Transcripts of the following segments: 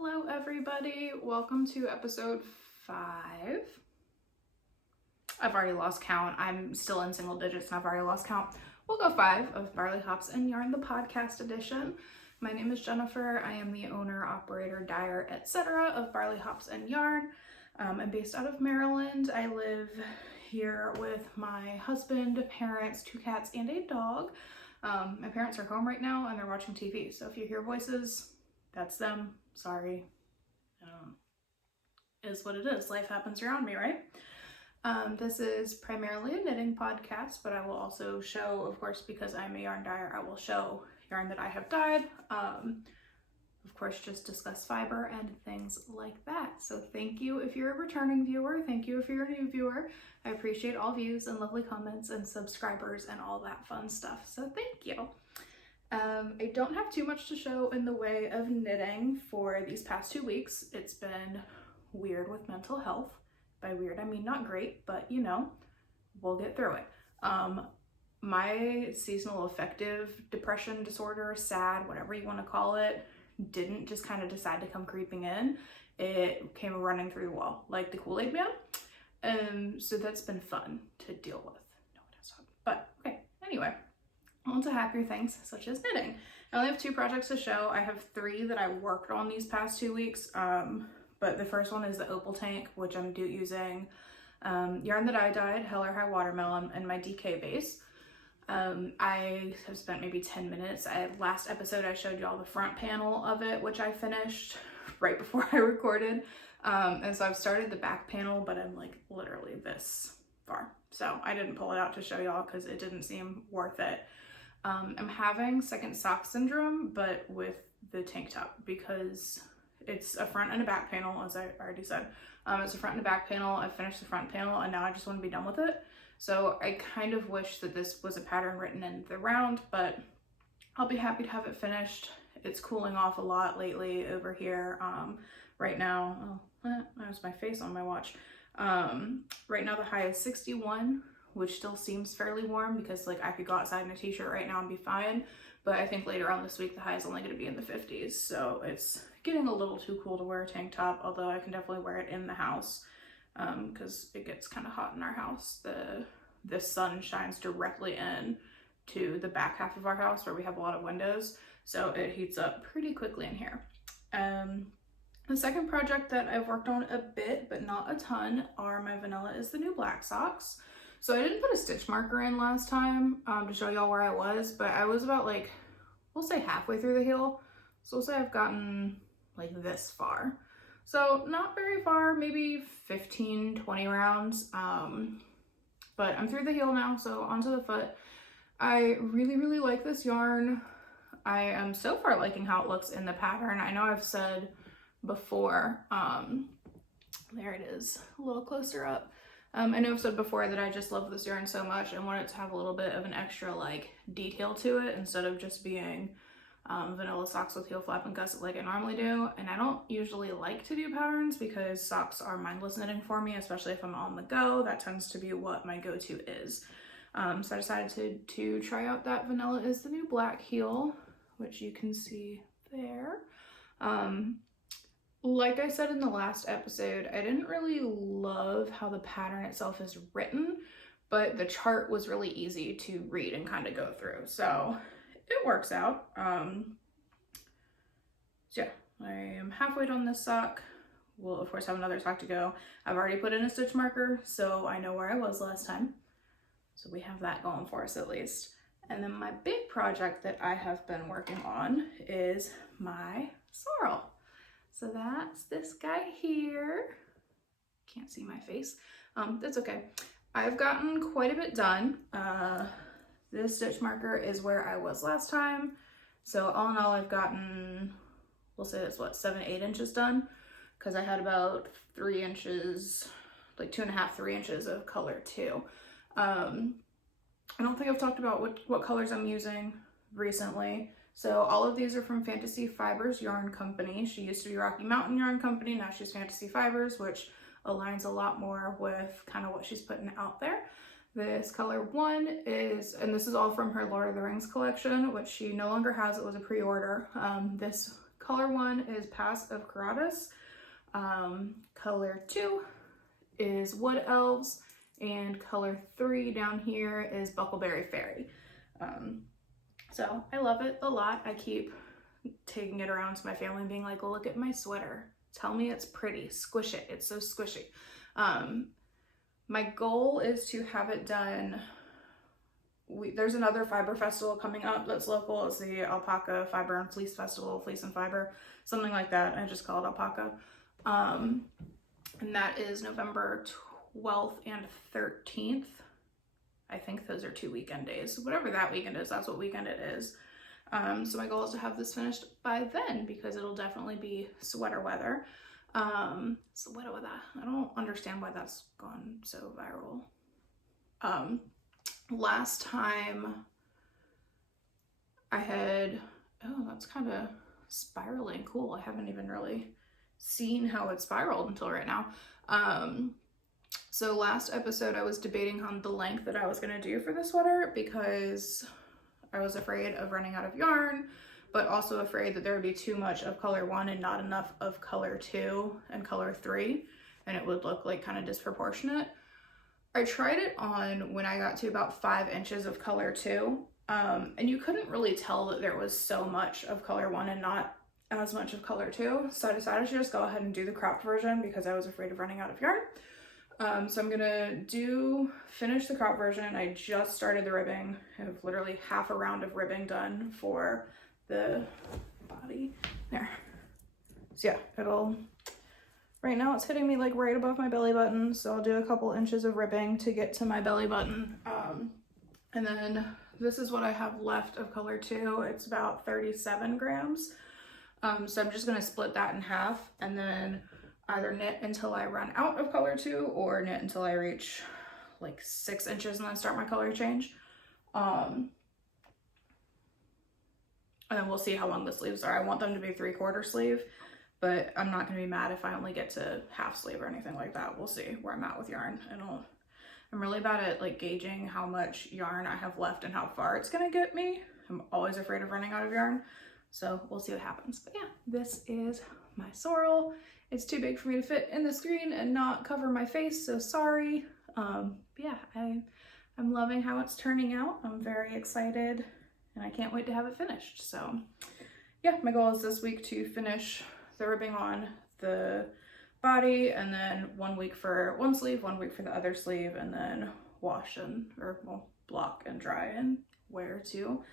Hello everybody, welcome to episode 5. I've already lost count. I'm still in single digits and I've already lost count. We'll go 5 of Barley, Hops, and Yarn, the podcast edition. My name is Jennifer. I am the owner, operator, dyer, etc. of Barley, Hops, and Yarn. I'm based out of Maryland. I live here with my husband, parents, 2 cats, and a dog. My parents are home right now and they're watching TV, so if you hear voices, that's them. Sorry. Is what it is. Life happens around me, right? This is primarily a knitting podcast, but I will also show, of course, because I'm a yarn dyer, I will show yarn that I have dyed. Of course, just discuss fiber and things like that. So thank you if you're a returning viewer. Thank you if you're a new viewer. I appreciate all views and lovely comments and subscribers and all that fun stuff. So thank you. I don't have too much to show in the way of knitting for these past 2 weeks. It's been weird with mental health. By weird, I mean not great, but you know, we'll get through it. My seasonal affective depression disorder, SAD, whatever you want to call it, didn't just kind of decide to come creeping in. It came running through the wall, like the Kool-Aid man. So that's been fun to deal with. No, it has not. But okay, anyway. On to happier things such as knitting. I only have 2 projects to show. I have 3 that I worked on these past 2 weeks. But the first one is the opal tank, which I'm using yarn that I dyed, Hell or High Watermelon, and my DK base. I have spent maybe 10 minutes. Last episode I showed you all the front panel of it, which I finished right before I recorded. And so I've started the back panel, but I'm like literally this far. So I didn't pull it out to show y'all because it didn't seem worth it. I'm having second sock syndrome, but with the tank top, because it's a front and a back panel, as I already said. It's a front and a back panel. I finished the front panel and now I just want to be done with it. So I kind of wish that this was a pattern written in the round, but I'll be happy to have it finished. It's cooling off a lot lately over here. Right now, that was my face on my watch. Right now the high is 61, which still seems fairly warm because like I could go outside in a t-shirt right now and be fine. But I think later on this week, the high is only going to be in the 50s. So it's getting a little too cool to wear a tank top, although I can definitely wear it in the house because it gets kind of hot in our house. The sun shines directly in to the back half of our house where we have a lot of windows. So it heats up pretty quickly in here. The second project that I've worked on a bit, but not a ton, are my vanilla is the new black socks. So I didn't put a stitch marker in last time to show y'all where I was, but I was about like, we'll say halfway through the heel. So we'll say I've gotten like this far. So not very far, maybe 15, 20 rounds. But I'm through the heel now, so onto the foot. I really, really like this yarn. I am so far liking how it looks in the pattern. I know I've said before, there it is, a little closer up. I know I've said before that I just love this yarn so much and want it to have a little bit of an extra like detail to it instead of just being vanilla socks with heel flap and gusset like I normally do. And I don't usually like to do patterns because socks are mindless knitting for me, especially if I'm on the go. That tends to be what my go-to is. So I decided to try out that vanilla is the new black heel, which you can see there. Like I said in the last episode, I didn't really love how the pattern itself is written, but the chart was really easy to read and kind of go through. So it works out. So yeah, I am halfway done this sock. We'll of course have another sock to go. I've already put in a stitch marker, so I know where I was last time. So we have that going for us at least. And then my big project that I have been working on is my sorrel. So that's this guy here. Can't see my face. That's okay. I've gotten quite a bit done. This stitch marker is where I was last time. So all in all, I've gotten, we'll say that's what, 7, 8 inches done. Because I had about 3 inches, like 2.5, 3 inches of color too. I don't think I've talked about what colors I'm using recently. So all of these are from Fantasy Fibers Yarn Company. She used to be Rocky Mountain Yarn Company. Now she's Fantasy Fibers, which aligns a lot more with kind of what she's putting out there. This color 1 is, and this is all from her Lord of the Rings collection, which she no longer has. It was a pre-order. This color 1 is Pass of Karatas. Color 2 is Wood Elves, and color 3 down here is Buckleberry Fairy. So I love it a lot. I keep taking it around to my family and being like, look at my sweater. Tell me it's pretty. Squish it. It's so squishy. My goal is to have it done. There's another fiber festival coming up that's local. It's the Alpaca Fiber and Fleece Festival, Fleece and Fiber, something like that. I just call it Alpaca. And that is November 12th and 13th. I think those are 2 weekend days. Whatever that weekend is, that's what weekend it is. So my goal is to have this finished by then because it'll definitely be sweater weather. So what with that? I don't understand why that's gone so viral. Last time I had, oh, that's kind of spiraling. Cool. I haven't even really seen how it spiraled until right now. So last episode I was debating on the length that I was going to do for the sweater because I was afraid of running out of yarn, but also afraid that there would be too much of color 1 and not enough of color 2 and color 3, and it would look like kind of disproportionate. I tried it on when I got to about 5 inches of color 2, and you couldn't really tell that there was so much of color 1 and not as much of color 2, so I decided to just go ahead and do the cropped version because I was afraid of running out of yarn. So I'm gonna finish the crop version. I just started the ribbing. I have literally half a round of ribbing done for the body there. So yeah, right now it's hitting me like right above my belly button. So I'll do a couple inches of ribbing to get to my belly button. And then this is what I have left of color 2. It's about 37 grams. So I'm just gonna split that in half and then either knit until I run out of color 2 or knit until I reach like 6 inches and then start my color change. And then we'll see how long the sleeves are. I want them to be 3/4 sleeve, but I'm not gonna be mad if I only get to half sleeve or anything like that. We'll see where I'm at with yarn. I'm really bad at like gauging how much yarn I have left and how far it's gonna get me. I'm always afraid of running out of yarn. So we'll see what happens. But yeah, this is my sorrel. It's too big for me to fit in the screen and not cover my face, so sorry. But yeah, I'm loving how it's turning out. I'm very excited and I can't wait to have it finished. So yeah, my goal is this week to finish the ribbing on the body and then 1 week for one sleeve, 1 week for the other sleeve, and then wash block and dry and wear to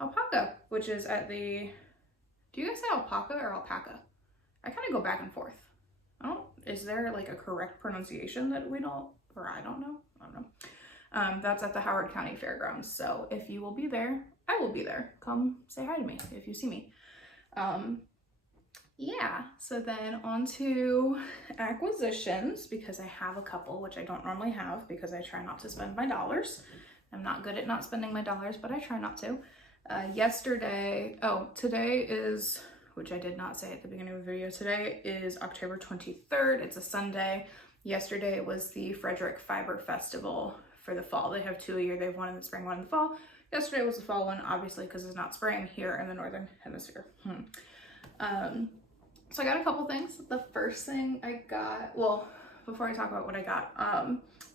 Alpaca, which is at the, do you guys say alpaca or alpaca? I kind of go back and forth. Is there like a correct pronunciation that we don't, or I don't know? That's at the Howard County Fairgrounds. So if you will be there, I will be there. Come say hi to me if you see me. Yeah, so then on to acquisitions, because I have a couple, which I don't normally have because I try not to spend my dollars. I'm not good at not spending my dollars, but I try not to. Today is, which I did not say at the beginning of the video, today is October 23rd. It's a Sunday. Yesterday was the Frederick Fiber Festival for the fall. They have 2 a year. They have one in the spring, one in the fall. Yesterday was the fall one, obviously, because it's not spring here in the Northern Hemisphere. So I got a couple things. The first thing I got, well, before I talk about what I got,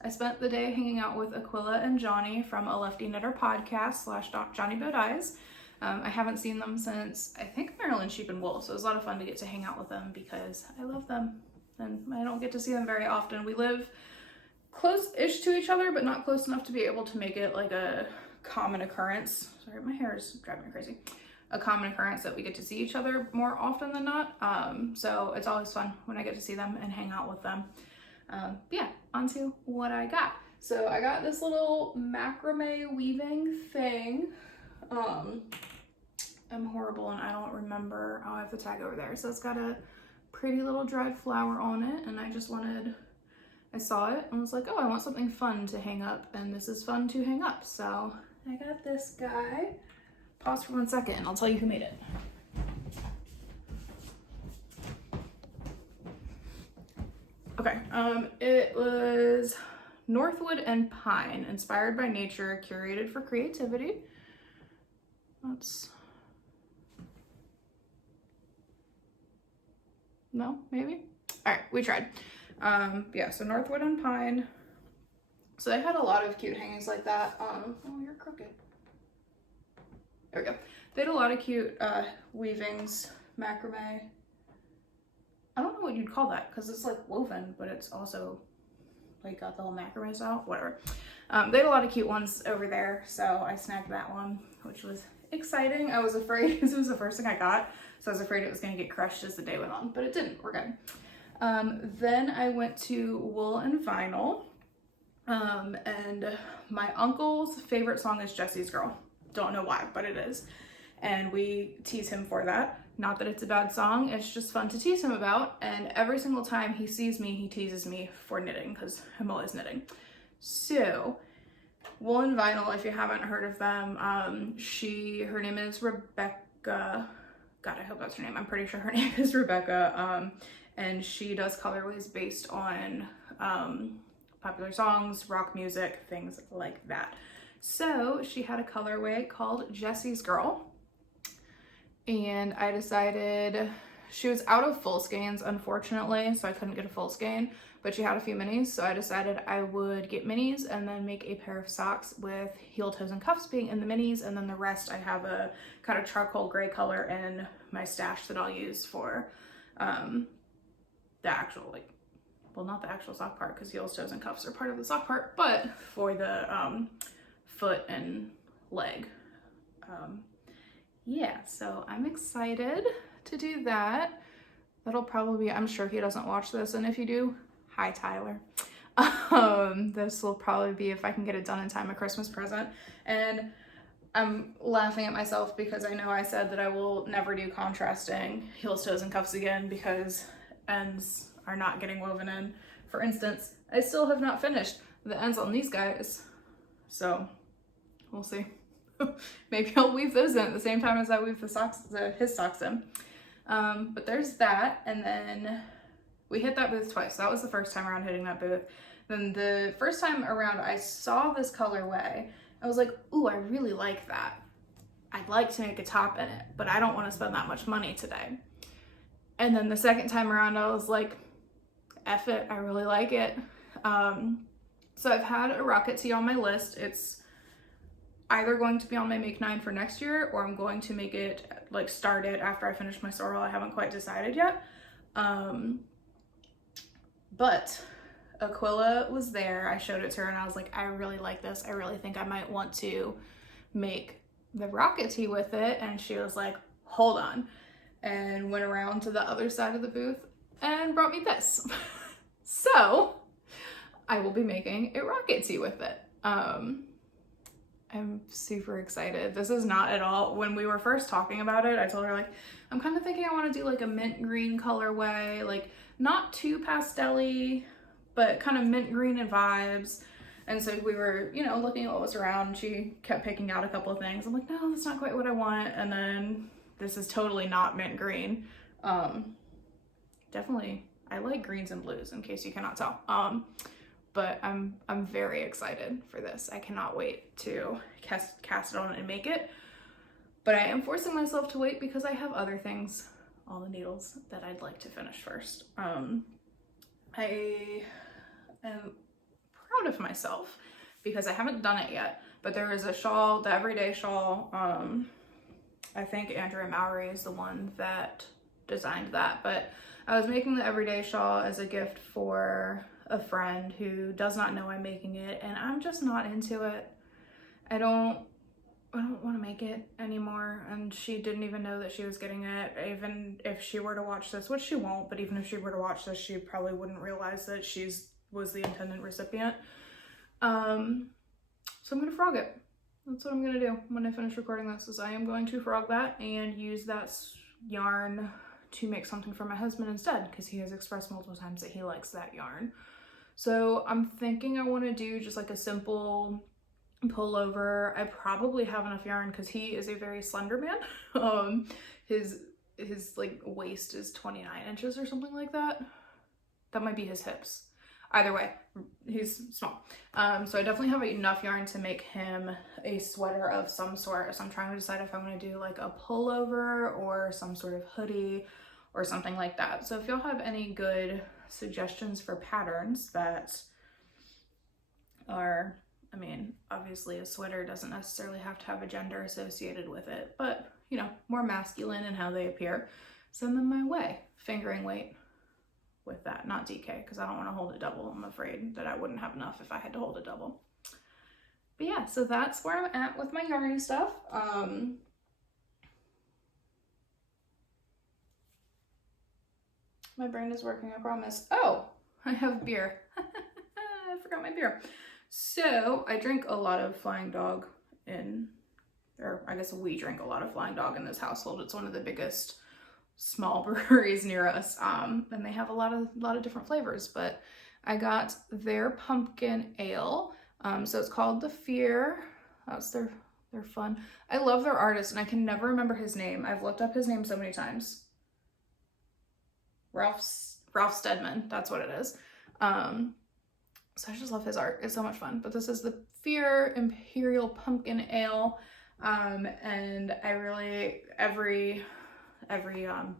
I spent the day hanging out with Aquila and Johnny from A Lefty Knitter podcast / Johnny Bow Dyes. I haven't seen them since, I think, Maryland Sheep and Wool, so it was a lot of fun to get to hang out with them because I love them and I don't get to see them very often. We live close-ish to each other, but not close enough to be able to make it like a common occurrence. Sorry, my hair is driving me crazy. A common occurrence that we get to see each other more often than not. So it's always fun when I get to see them and hang out with them. Yeah, on to what I got. So I got this little macrame weaving thing. I'm horrible and I don't remember. Oh, I have the tag over there. So it's got a pretty little dried flower on it, and I saw it and was like, oh, I want something fun to hang up, and this is fun to hang up. So I got this guy. Pause for 1 second and I'll tell you who made it. Okay, it was Northwood and Pine, inspired by nature, curated for creativity. No, maybe? All right, we tried. Yeah, so Northwood and Pine. So they had a lot of cute hangings like that. Oh, you're crooked. There we go. They had a lot of cute weavings, macrame. I don't know what you'd call that because it's like woven, but it's also like got the whole macrame out, whatever. They had a lot of cute ones over there, so I snagged that one, which was exciting. I was afraid because it was the first thing I got, so I was afraid it was going to get crushed as the day went on, but it didn't. We're good. Then I went to Wool and Vinyl, and my uncle's favorite song is Jessie's Girl. Don't know why, but it is, and we tease him for that. Not that it's a bad song, it's just fun to tease him about, and every single time he sees me, he teases me for knitting, because I'm always knitting. So, Wool and Vinyl, if you haven't heard of them, her name is Rebecca. God, I hope that's her name. I'm pretty sure her name is Rebecca, and she does colorways based on popular songs, rock music, things like that. So, she had a colorway called Jessie's Girl, and I decided, she was out of full skeins, unfortunately, so I couldn't get a full skein, but she had a few minis, so I decided I would get minis and then make a pair of socks with heel, toes, and cuffs being in the minis, and then the rest I have a kind of charcoal gray color in my stash that I'll use for the actual, like, well, not the actual sock part, because heels, toes, and cuffs are part of the sock part, but for the foot and leg. Yeah, so I'm excited to do that. That'll probably be, I'm sure he doesn't watch this, and if you do, hi Tyler. This will probably be, if I can get it done in time, a Christmas present. And I'm laughing at myself because I know I said that I will never do contrasting heels, toes, and cuffs again because ends are not getting woven in. For instance, I still have not finished the ends on these guys, so we'll see. Maybe I'll weave those in at the same time as I weave the socks, his socks in. But there's that, and then we hit that booth twice. That was the first time around hitting that booth. Then the first time around, I saw this colorway. I was like, ooh, I really like that. I'd like to make a top in it, but I don't want to spend that much money today. And then the second time around, I was like, F it, I really like it. So I've had a rocket tee on my list. It's either going to be on my Make 9 for next year, or I'm going to make it, like, start it after I finish my Sorrel. I haven't quite decided yet. But Aquila was there. I showed it to her and I was like, I really like this. I really think I might want to make the rocket tee with it. And she was like, hold on. And went around to the other side of the booth and brought me this. So I will be making a rocket tee with it. I'm super excited. This is not at all, when we were first talking about it, I told her, like, I'm kind of thinking I want to do like a mint green colorway, like not too pastel-y, but kind of mint green and vibes. And so we were, you know, looking at what was around. She kept picking out a couple of things. I'm like, no, that's not quite what I want. And then this is totally not mint green. Definitely, I like greens and blues, in case you cannot tell. But I'm very excited for this. I cannot wait to cast it on and make it. But I am forcing myself to wait because I have other things on the needles that I'd like to finish first. I am proud of myself because I haven't done it yet, but there is a shawl, the everyday shawl. I think Andrea Mowry is the one that designed that, but I was making the everyday shawl as a gift for a friend who does not know I'm making it, and I'm just not into it. I don't want to make it anymore, and she didn't even know that she was getting it. Even if she were to watch this, which she won't, but even if she were to watch this, she probably wouldn't realize that was the intended recipient. So I'm gonna frog it. That's what I'm gonna do when I finish recording this, is I am going to frog that and use that yarn to make something for my husband instead, because he has expressed multiple times that he likes that yarn. So I'm thinking I want to do just like a simple pullover. I probably have enough yarn because he is a very slender man. His like waist is 29 inches or something like that. That might be his hips. Either way, he's small. So I definitely have enough yarn to make him a sweater of some sort. So I'm trying to decide if I want to do like a pullover or some sort of hoodie or something like that. So if y'all have any good suggestions for patterns that are, I mean, obviously a sweater doesn't necessarily have to have a gender associated with it, but you know, more masculine in how they appear, send them my way. Fingering weight with that, not DK, because I don't want to hold it double. I'm afraid that I wouldn't have enough if I had to hold it double. But yeah, so that's where I'm at with my yarning stuff. My brain is working, I promise. Oh, I have beer. I forgot my beer. So I drink a lot of Flying Dog or I guess we drink a lot of Flying Dog in this household. It's one of the biggest small breweries near us, and they have a lot of different flavors, but I got their pumpkin ale. So it's called The Fear. That's they're fun. I love their artist, and I can never remember his name. I've looked up his name so many times. Ralph Steadman, that's what it is. So I just love his art. It's so much fun. But this is the Fear Imperial Pumpkin Ale, and I really every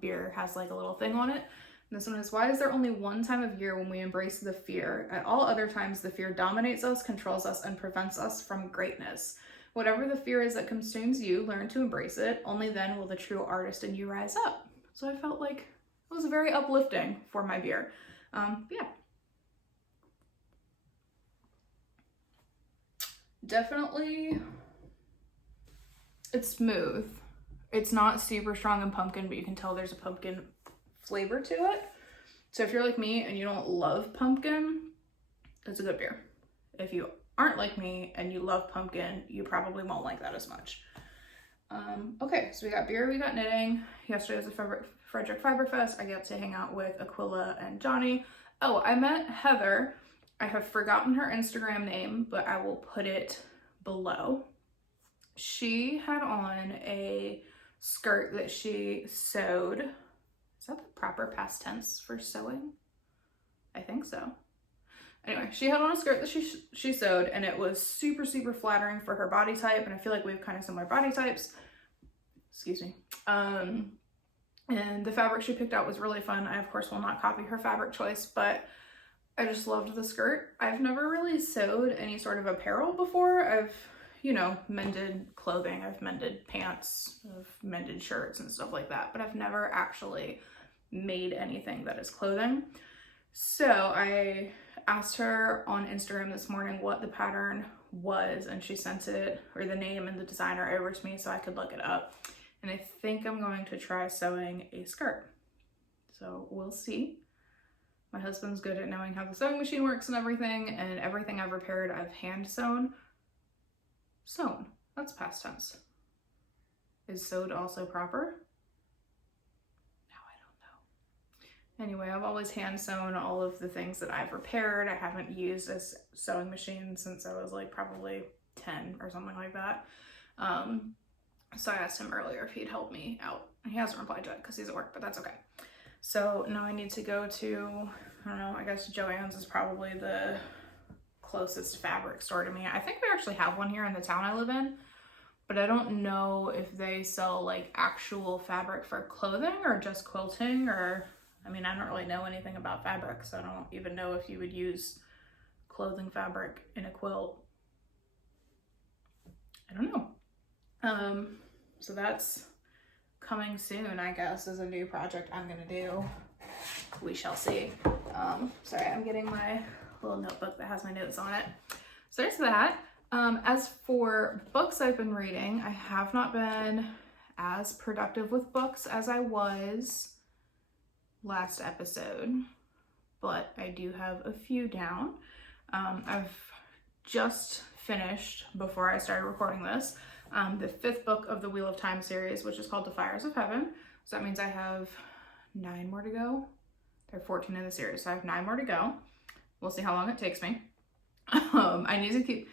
beer has like a little thing on it. And this one is, why is there only one time of year when we embrace the fear? At all other times, the fear dominates us, controls us, and prevents us from greatness. Whatever the fear is that consumes you, learn to embrace it. Only then will the true artist in you rise up. So I felt like it was very uplifting for my beer. Yeah. Definitely, it's smooth. It's not super strong in pumpkin, but you can tell there's a pumpkin flavor to it. So if you're like me and you don't love pumpkin, it's a good beer. If you aren't like me and you love pumpkin, you probably won't like that as much. Okay, so we got beer, we got knitting. Yesterday was the Frederick Fiber Fest. I got to hang out with Aquila and Johnny. Oh, I met Heather. I have forgotten her Instagram name, but I will put it below. She had on a skirt that she sewed. Is that the proper past tense for sewing? I think so. Anyway, she had on a skirt that she sewed, and it was super, super flattering for her body type, and I feel like we have kind of similar body types. Excuse me. And the fabric she picked out was really fun. I, of course, will not copy her fabric choice, but I just loved the skirt. I've never really sewed any sort of apparel before. I've, you know, mended clothing. I've mended pants. I've mended shirts and stuff like that, but I've never actually made anything that is clothing. So I asked her on Instagram this morning what the pattern was, and she sent it, or the name and the designer, over to me so I could look it up. And I think I'm going to try sewing a skirt. So we'll see. My husband's good at knowing how the sewing machine works and everything I've repaired, I've hand sewn. Sewn, that's past tense. Is sewed also proper? No, I don't know. Anyway, I've always hand sewn all of the things that I've repaired. I haven't used a sewing machine since I was like probably 10 or something like that. So I asked him earlier if he'd help me out. He hasn't replied yet because he's at work, but that's okay. So now I need to go to, I don't know, I guess Joann's is probably the closest fabric store to me. I think we actually have one here in the town I live in, but I don't know if they sell like actual fabric for clothing or just quilting, or, I mean, I don't really know anything about fabric, so I don't even know if you would use clothing fabric in a quilt. I don't know. So that's coming soon, I guess, is a new project I'm gonna do. We shall see. Sorry, I'm getting my little notebook that has my notes on it. So there's that. As for books I've been reading, I have not been as productive with books as I was last episode, but I do have a few down. I've just finished, before I started recording this, the 5th book of the Wheel of Time series, which is called The Fires of Heaven. So that means I have 9 more to go. There are 14 in the series, so I have 9 more to go. We'll see how long it takes me. I need to keep...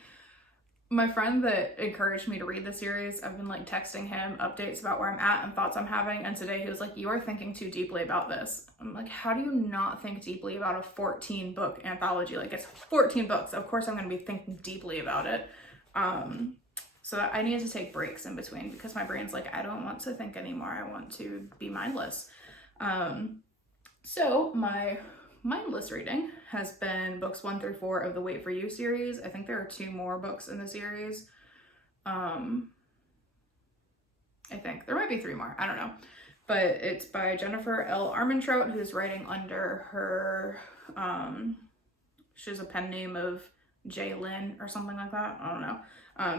My friend that encouraged me to read the series, I've been like texting him updates about where I'm at and thoughts I'm having, and today he was like, you are thinking too deeply about this. I'm like, how do you not think deeply about a 14 book anthology? Like, it's 14 books. Of course I'm going to be thinking deeply about it. So I need to take breaks in between because my brain's like, I don't want to think anymore. I want to be mindless. So my mindless reading has been books 1 through 4 of the Wait For You series. I think there are 2 more books in the series. I think there might be 3 more, I don't know. But it's by Jennifer Armentrout, who's writing under her, she has a pen name of J. Lynn or something like that. I don't know.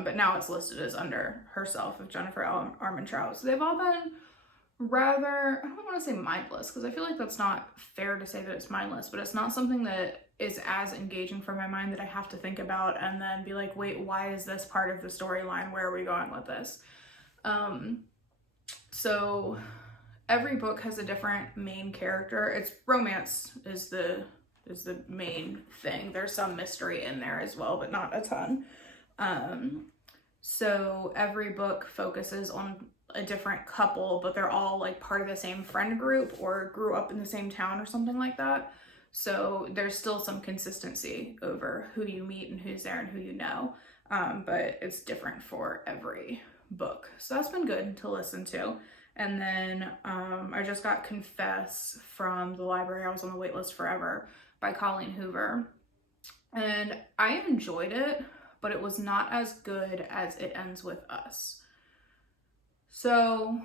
But now it's listed as under herself of Jennifer Armentrout. So they've all been rather, I don't want to say mindless, because I feel like that's not fair to say that it's mindless, but it's not something that is as engaging for my mind that I have to think about and then be like, wait, why is this part of the storyline? Where are we going with this? So every book has a different main character. It's romance is the main thing. There's some mystery in there as well, but not a ton. So every book focuses on a different couple, but they're all like part of the same friend group or grew up in the same town or something like that. So there's still some consistency over who you meet and who's there and who you know. But it's different for every book. So that's been good to listen to. And then I just got Confess from the library. I was on the wait list forever, by Colleen Hoover. And I enjoyed it, but it was not as good as It Ends With Us. So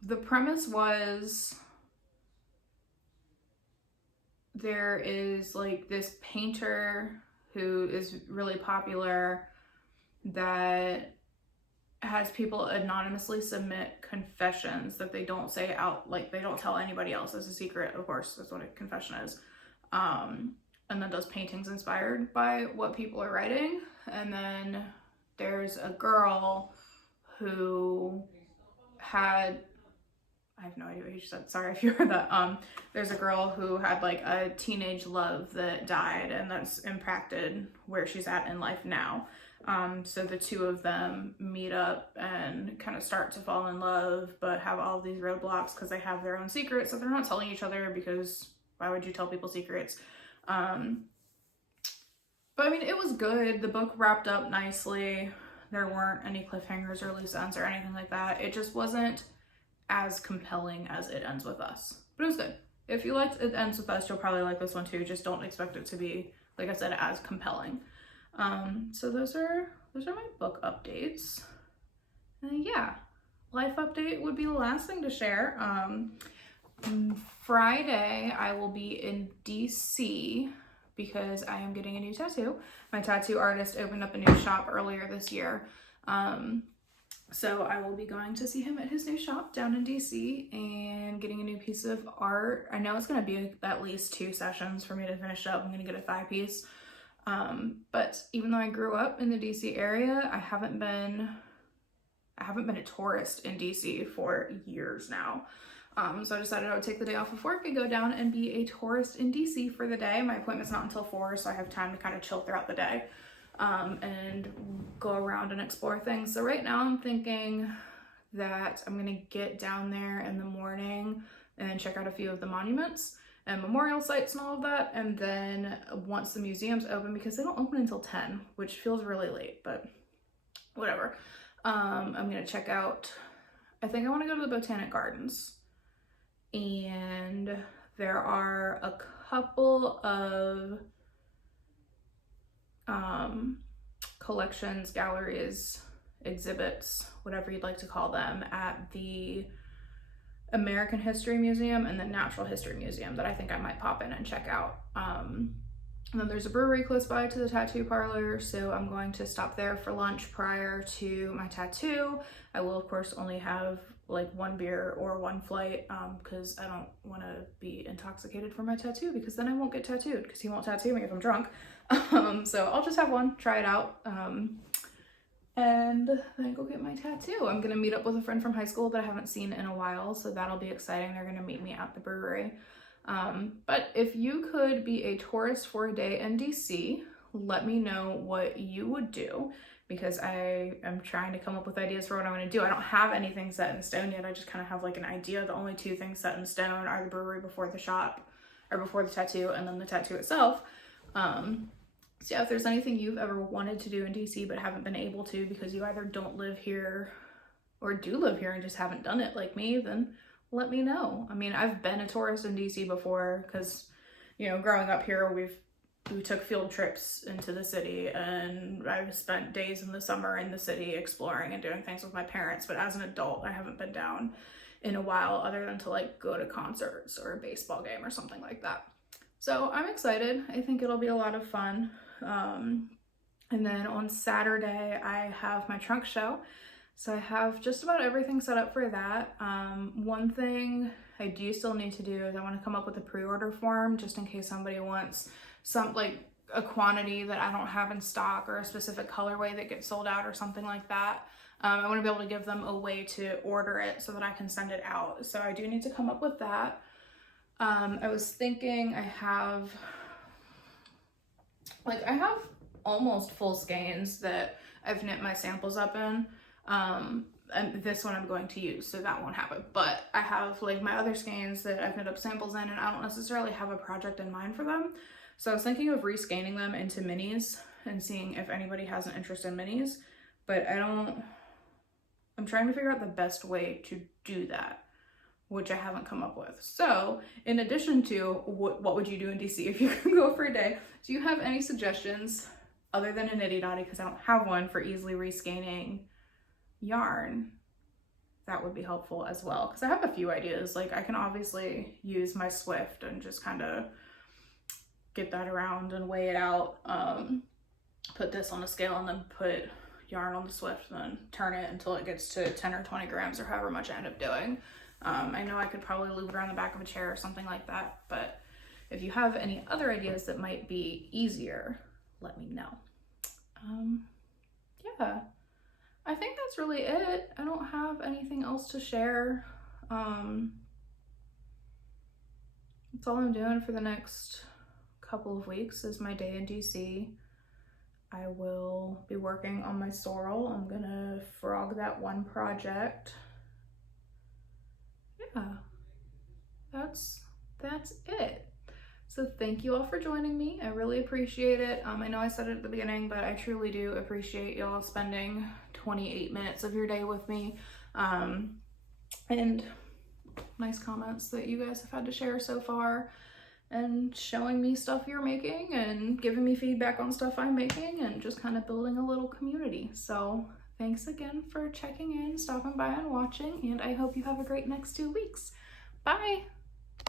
the premise was there is like this painter who is really popular that has people anonymously submit confessions that they don't say out, like they don't tell anybody else as a secret. Of course, that's what a confession is. And then does paintings inspired by what people are writing. And then there's a girl who had, I have no idea what you said, sorry if you heard that. There's a girl who had like a teenage love that died, and that's impacted where she's at in life now. So the two of them meet up and kind of start to fall in love, but have all these roadblocks because they have their own secrets that they're not telling each other, because why would you tell people secrets? But I mean, it was good. The book wrapped up nicely. There weren't any cliffhangers or loose ends or anything like that. It just wasn't as compelling as It Ends With Us, but it was good. If you liked It Ends With Us, you'll probably like this one too. Just don't expect it to be, like I said, as compelling. So those are my book updates. Yeah, life update would be the last thing to share. Friday I will be in DC because I am getting a new tattoo. My tattoo artist opened up a new shop earlier this year. So I will be going to see him at his new shop down in DC and getting a new piece of art. I know it's going to be at least 2 sessions for me to finish up. I'm going to get a 5-piece. But even though I grew up in the DC area, I haven't been a tourist in DC for years now. So I decided I would take the day off of work and go down and be a tourist in DC for the day. My appointment's not until 4, so I have time to kind of chill throughout the day, and go around and explore things. So right now I'm thinking that I'm gonna get down there in the morning and check out a few of the monuments and memorial sites and all of that. And then once the museums open, because they don't open until 10, which feels really late, but whatever. I'm gonna check out, I think I wanna go to the Botanic Gardens. And there are a couple of collections, galleries, exhibits, whatever you'd like to call them, at the American History Museum and the Natural History Museum that I think I might pop in and check out. And then there's a brewery close by to the tattoo parlor, so I'm going to stop there for lunch prior to my tattoo. I will of course only have like 1 beer or 1 flight, because I don't want to be intoxicated for my tattoo, because then I won't get tattooed, because he won't tattoo me if I'm drunk. So I'll just have 1, try it out, and then go get my tattoo. I'm gonna meet up with a friend from high school that I haven't seen in a while, so that'll be exciting. They're gonna meet me at the brewery. But if you could be a tourist for a day in DC, let me know what you would do, because I am trying to come up with ideas for what I'm going to do. I don't have anything set in stone yet. I just kind of have like an idea. The only 2 things set in stone are the brewery before the shop, or before the tattoo, and then the tattoo itself. So yeah, if there's anything you've ever wanted to do in DC but haven't been able to because you either don't live here or do live here and just haven't done it like me, then let me know. I mean, I've been a tourist in DC before because, you know, growing up here, we took field trips into the city, and I've spent days in the summer in the city exploring and doing things with my parents. But as an adult, I haven't been down in a while other than to like go to concerts or a baseball game or something like that. So I'm excited. I think it'll be a lot of fun. And then on Saturday, I have my trunk show. So I have just about everything set up for that. One thing I do still need to do is I want to come up with a pre-order form just in case somebody wants a quantity that I don't have in stock or a specific colorway that gets sold out or something like that. I want to be able to give them a way to order it so that I can send it out. So I do need to come up with that. I was thinking I have almost full skeins that I've knit my samples up in. And this one I'm going to use, so that won't happen. But I have like my other skeins that I've knit up samples in, and I don't necessarily have a project in mind for them. So I was thinking of rescanning them into minis and seeing if anybody has an interest in minis, but I'm trying to figure out the best way to do that, which I haven't come up with. So in addition to what would you do in DC if you could go for a day, do you have any suggestions other than a nitty dotty, because I don't have one, for easily rescanning yarn? That would be helpful as well, because I have a few ideas. Like I can obviously use my Swift and just kind of get that around and weigh it out, put this on a scale and then put yarn on the Swift and then turn it until it gets to 10 or 20 grams or however much I end up doing. I know I could probably loop it around the back of a chair or something like that, but if you have any other ideas that might be easier, let me know. Yeah, I think that's really it. I don't have anything else to share. That's all I'm doing for the next couple of weeks is my day in DC. I will be working on my Sorrel. I'm gonna frog that one project. Yeah, that's it. So thank you all for joining me. I really appreciate it. I know I said it at the beginning, but I truly do appreciate y'all spending 28 minutes of your day with me. And nice comments that you guys have had to share so far, and showing me stuff you're making and giving me feedback on stuff I'm making, and just kind of building a little community. So thanks again for checking in, stopping by and watching, and I hope you have a great next 2 weeks. Bye!